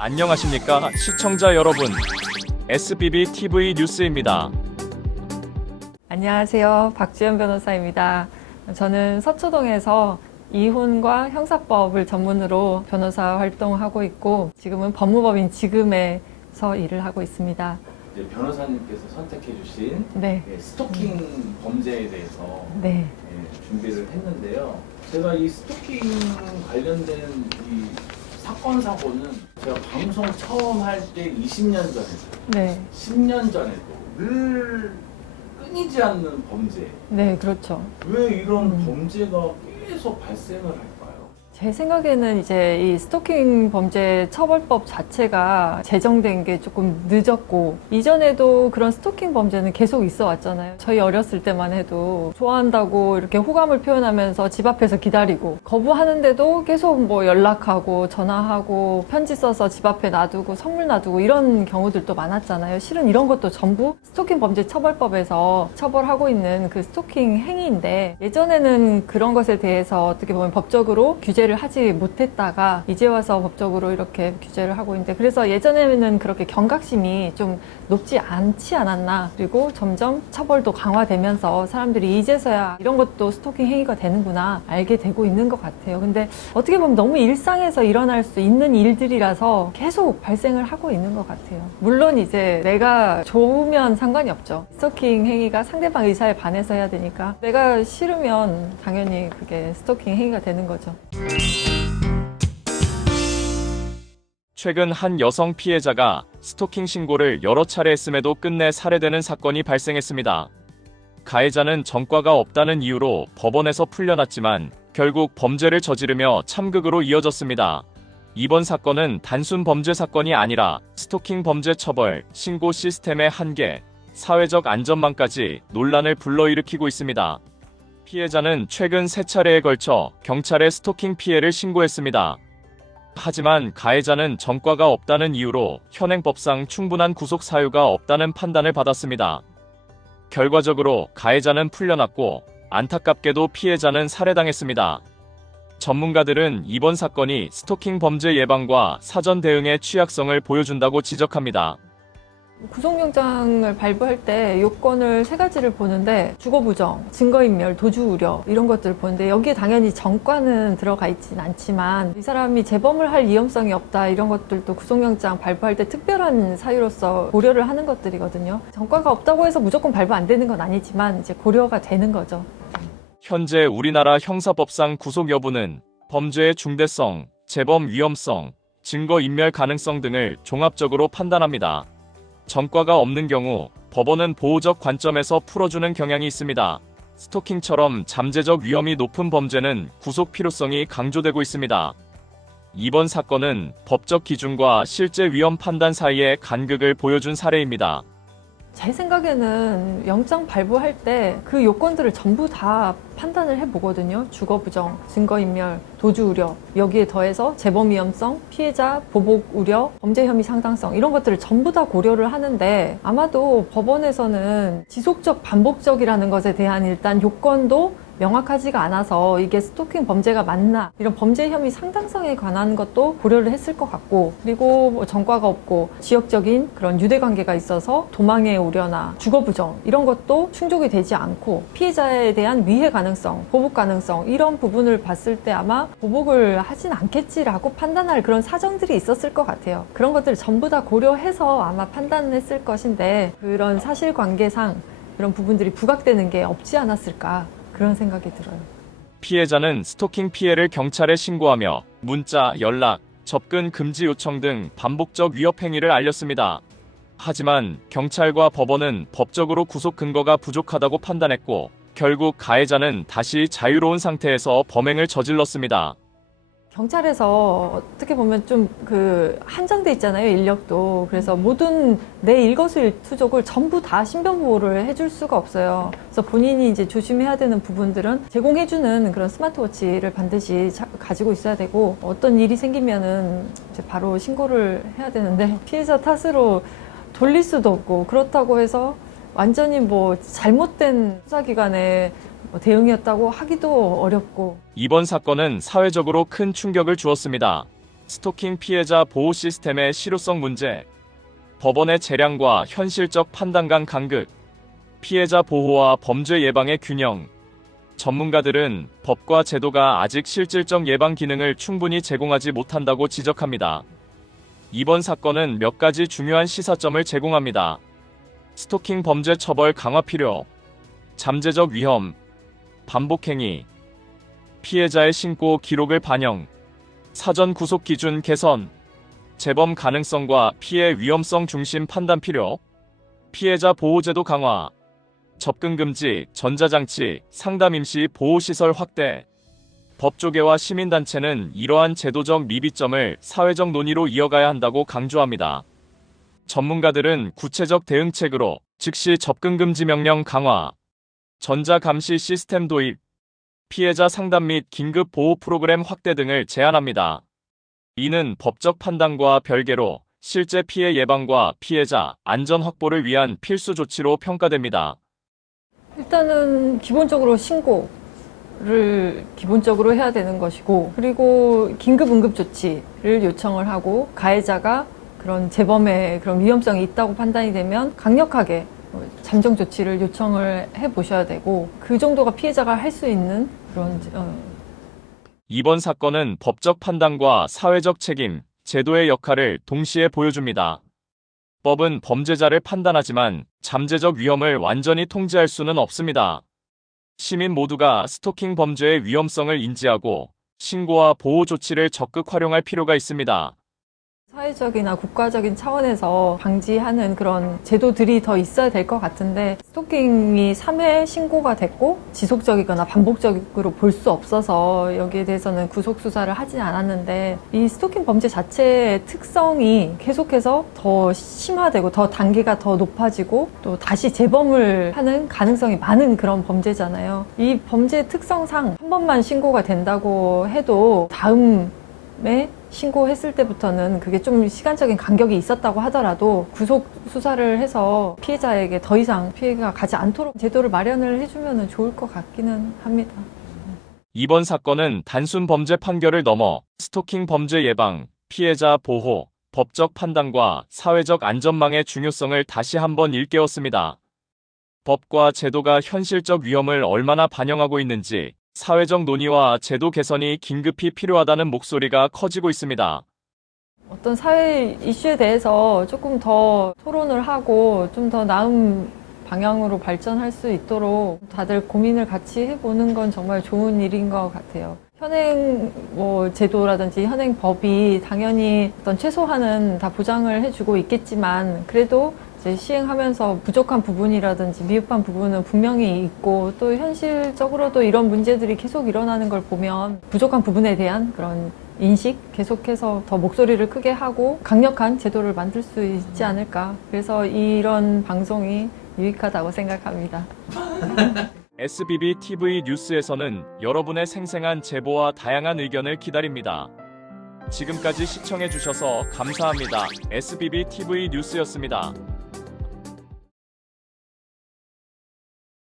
안녕하십니까 시청자 여러분, SBB TV 뉴스입니다. 안녕하세요. 박주연 변호사입니다. 저는 서초동에서 이혼과 형사법을 전문으로 변호사 활동하고 있고 지금은 법무법인 지금에서 일을 하고 있습니다. 이제 변호사님께서 선택해 주신 네. 스토킹 범죄에 대해서 네. 준비를 했는데요. 제가 이 스토킹 관련된 이 사건 사고는 제가 방송 처음 할 때 20년 전에도 네. 10년 전에도 늘 끊이지 않는 범죄. 네, 그렇죠. 왜 이런 범죄가 계속 발생을 할까요? 제 생각에는 이제 이 스토킹 범죄 처벌법 자체가 제정된 게 조금 늦었고 이전에도 그런 스토킹 범죄는 계속 있어 왔잖아요. 저희 어렸을 때만 해도 좋아한다고 이렇게 호감을 표현하면서 집 앞에서 기다리고 거부하는데도 계속 뭐 연락하고 전화하고 편지 써서 집 앞에 놔두고 선물 놔두고 이런 경우들도 많았잖아요. 실은 이런 것도 전부 스토킹 범죄 처벌법에서 처벌하고 있는 그 스토킹 행위인데 예전에는 그런 것에 대해서 어떻게 보면 법적으로 규제를 하지 못했다가 이제 와서 법적으로 이렇게 규제를 하고 있는데 그래서 예전에는 그렇게 경각심이 좀 높지 않지 않았나 그리고 점점 처벌도 강화되면서 사람들이 이제서야 이런 것도 스토킹 행위가 되는구나 알게 되고 있는 것 같아요. 근데 어떻게 보면 너무 일상에서 일어날 수 있는 일들이라서 계속 발생을 하고 있는 것 같아요. 물론 이제 내가 좋으면 상관이 없죠. 스토킹 행위가 상대방 의사에 반해서 해야 되니까 내가 싫으면 당연히 그게 스토킹 행위가 되는 거죠. 최근 한 여성 피해자가 스토킹 신고를 여러 차례 했음에도 끝내 살해되는 사건이 발생했습니다. 가해자는 전과가 없다는 이유로 법원에서 풀려났지만 결국 범죄를 저지르며 참극으로 이어졌습니다. 이번 사건은 단순 범죄 사건이 아니라 스토킹 범죄 처벌, 신고 시스템의 한계, 사회적 안전망까지 논란을 불러일으키고 있습니다. 피해자는 최근 3차례에 걸쳐 경찰에 스토킹 피해를 신고했습니다. 하지만 가해자는 전과가 없다는 이유로 현행법상 충분한 구속 사유가 없다는 판단을 받았습니다. 결과적으로 가해자는 풀려났고 안타깝게도 피해자는 살해당했습니다. 전문가들은 이번 사건이 스토킹 범죄 예방과 사전 대응의 취약성을 보여준다고 지적합니다. 구속영장을 발부할 때 요건을 3가지를 보는데 주거부정, 증거인멸, 도주우려 이런 것들을 보는데 여기에 당연히 전과는 들어가 있진 않지만 이 사람이 재범을 할 위험성이 없다 이런 것들도 구속영장 발부할 때 특별한 사유로서 고려를 하는 것들이거든요. 전과가 없다고 해서 무조건 발부 안 되는 건 아니지만 이제 고려가 되는 거죠. 현재 우리나라 형사법상 구속 여부는 범죄의 중대성, 재범 위험성, 증거인멸 가능성 등을 종합적으로 판단합니다. 전과가 없는 경우 법원은 보호적 관점에서 풀어주는 경향이 있습니다. 스토킹처럼 잠재적 위험이 높은 범죄는 구속 필요성이 강조되고 있습니다. 이번 사건은 법적 기준과 실제 위험 판단 사이의 간극을 보여준 사례입니다. 제 생각에는 영장 발부할 때 그 요건들을 전부 다 판단을 해보거든요. 주거부정, 증거인멸, 도주우려 여기에 더해서 재범 위험성, 피해자 보복 우려, 범죄 혐의 상당성 이런 것들을 전부 다 고려를 하는데 아마도 법원에서는 지속적 반복적이라는 것에 대한 일단 요건도 명확하지가 않아서 이게 스토킹 범죄가 맞나 이런 범죄 혐의 상당성에 관한 것도 고려를 했을 것 같고 그리고 뭐 전과가 없고 지역적인 그런 유대관계가 있어서 도망의 우려나 주거부정 이런 것도 충족이 되지 않고 피해자에 대한 위해 가능성, 보복 가능성 이런 부분을 봤을 때 아마 보복을 하진 않겠지라고 판단할 그런 사정들이 있었을 것 같아요. 그런 것들을 전부 다 고려해서 아마 판단을 했을 것인데 그런 사실관계상 그런 부분들이 부각되는 게 없지 않았을까 그런 생각이 들어요. 피해자는 스토킹 피해를 경찰에 신고하며 문자, 연락, 접근 금지 요청 등 반복적 위협 행위를 알렸습니다. 하지만 경찰과 법원은 법적으로 구속 근거가 부족하다고 판단했고 결국 가해자는 다시 자유로운 상태에서 범행을 저질렀습니다. 경찰에서 어떻게 보면 좀 한정돼 있잖아요, 인력도. 그래서 모든 내 일거수일투족을 전부 다 신변보호를 해줄 수가 없어요. 그래서 본인이 이제 조심해야 되는 부분들은 제공해주는 그런 스마트워치를 반드시 가지고 있어야 되고 어떤 일이 생기면은 이제 바로 신고를 해야 되는데 피해자 탓으로 돌릴 수도 없고 그렇다고 해서 완전히 뭐 잘못된 수사기관에 대응이었다고 하기도 어렵고 이번 사건은 사회적으로 큰 충격을 주었습니다. 스토킹 피해자 보호 시스템의 실효성 문제, 법원의 재량과 현실적 판단감 간극, 피해자 보호와 범죄 예방의 균형. 전문가들은 법과 제도가 아직 실질적 예방 기능을 충분히 제공하지 못한다고 지적합니다. 이번 사건은 몇 가지 중요한 시사점을 제공합니다. 스토킹 범죄 처벌 강화 필요, 잠재적 위험, 반복행위, 피해자의 신고 기록을 반영, 사전 구속 기준 개선, 재범 가능성과 피해 위험성 중심 판단 필요, 피해자 보호제도 강화, 접근 금지, 전자장치, 상담 임시 보호시설 확대. 법조계와 시민단체는 이러한 제도적 미비점을 사회적 논의로 이어가야 한다고 강조합니다. 전문가들은 구체적 대응책으로 즉시 접근 금지 명령 강화, 전자감시 시스템 도입, 피해자 상담 및 긴급 보호 프로그램 확대 등을 제안합니다. 이는 법적 판단과 별개로 실제 피해 예방과 피해자 안전 확보를 위한 필수 조치로 평가됩니다. 일단은 기본적으로 신고를 기본적으로 해야 되는 것이고, 그리고 긴급 응급 조치를 요청을 하고, 가해자가 그런 재범의 그런 위험성이 있다고 판단이 되면 강력하게 잠정 조치를 요청을 해 보셔야 되고, 그 정도가 피해자가 할 수 있는 그런 이번 사건은 법적 판단과 사회적 책임, 제도의 역할을 동시에 보여줍니다. 법은 범죄자를 판단하지만 잠재적 위험을 완전히 통제할 수는 없습니다. 시민 모두가 스토킹 범죄의 위험성을 인지하고 신고와 보호 조치를 적극 활용할 필요가 있습니다. 사회적이나 국가적인 차원에서 방지하는 그런 제도들이 더 있어야 될 것 같은데, 스토킹이 3회 신고가 됐고 지속적이거나 반복적으로 볼 수 없어서 여기에 대해서는 구속 수사를 하진 않았는데, 이 스토킹 범죄 자체의 특성이 계속해서 더 심화되고 더 단계가 더 높아지고 또 다시 재범을 하는 가능성이 많은 그런 범죄잖아요. 이 범죄 특성상 한 번만 신고가 된다고 해도 다음에 신고했을 때부터는 그게 좀 시간적인 간격이 있었다고 하더라도 구속 수사를 해서 피해자에게 더 이상 피해가 가지 않도록 제도를 마련을 해주면 좋을 것 같기는 합니다. 이번 사건은 단순 범죄 판결을 넘어 스토킹 범죄 예방, 피해자 보호, 법적 판단과 사회적 안전망의 중요성을 다시 한번 일깨웠습니다. 법과 제도가 현실적 위험을 얼마나 반영하고 있는지, 사회적 논의와 제도 개선이 긴급히 필요하다는 목소리가 커지고 있습니다. 어떤 사회 이슈에 대해서 조금 더 토론을 하고 좀 더 나은 방향으로 발전할 수 있도록 다들 고민을 같이 해보는 건 정말 좋은 일인 것 같아요. 현행 제도라든지 현행 법이 당연히 어떤 최소한은 다 보장을 해주고 있겠지만, 그래도 이제 시행하면서 부족한 부분이라든지 미흡한 부분은 분명히 있고, 또 현실적으로도 이런 문제들이 계속 일어나는 걸 보면 부족한 부분에 대한 그런 인식 계속해서 더 목소리를 크게 하고 강력한 제도를 만들 수 있지 않을까. 그래서 이런 방송이 유익하다고 생각합니다. SBB TV 뉴스에서는 여러분의 생생한 제보와 다양한 의견을 기다립니다. 지금까지 시청해주셔서 감사합니다. SBB TV 뉴스였습니다.